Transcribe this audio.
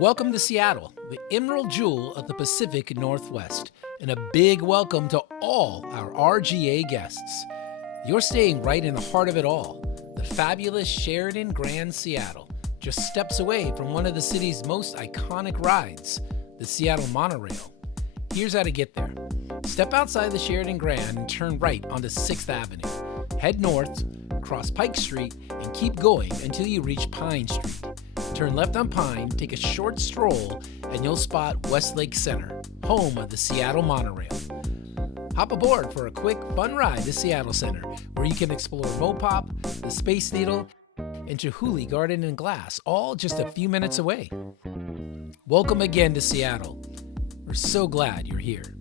Welcome to Seattle, the emerald jewel of the Pacific Northwest, and a big welcome to all our RGA guests. You're staying right in the heart of it all, the fabulous Sheraton Grand Seattle, just steps away from one of the city's most iconic rides, the Seattle Monorail. Here's how to get there. Step outside the Sheraton Grand and turn right onto 6th Avenue. Head north, cross Pike Street, and keep going until you reach Pine Street. Turn left on Pine, take a short stroll, and you'll spot Westlake Center, home of the Seattle Monorail. Hop aboard for a quick, fun ride to Seattle Center, where you can explore MoPOP, the Space Needle, and Chihuly Garden and Glass, all just a few minutes away. Welcome again to Seattle. We're so glad you're here.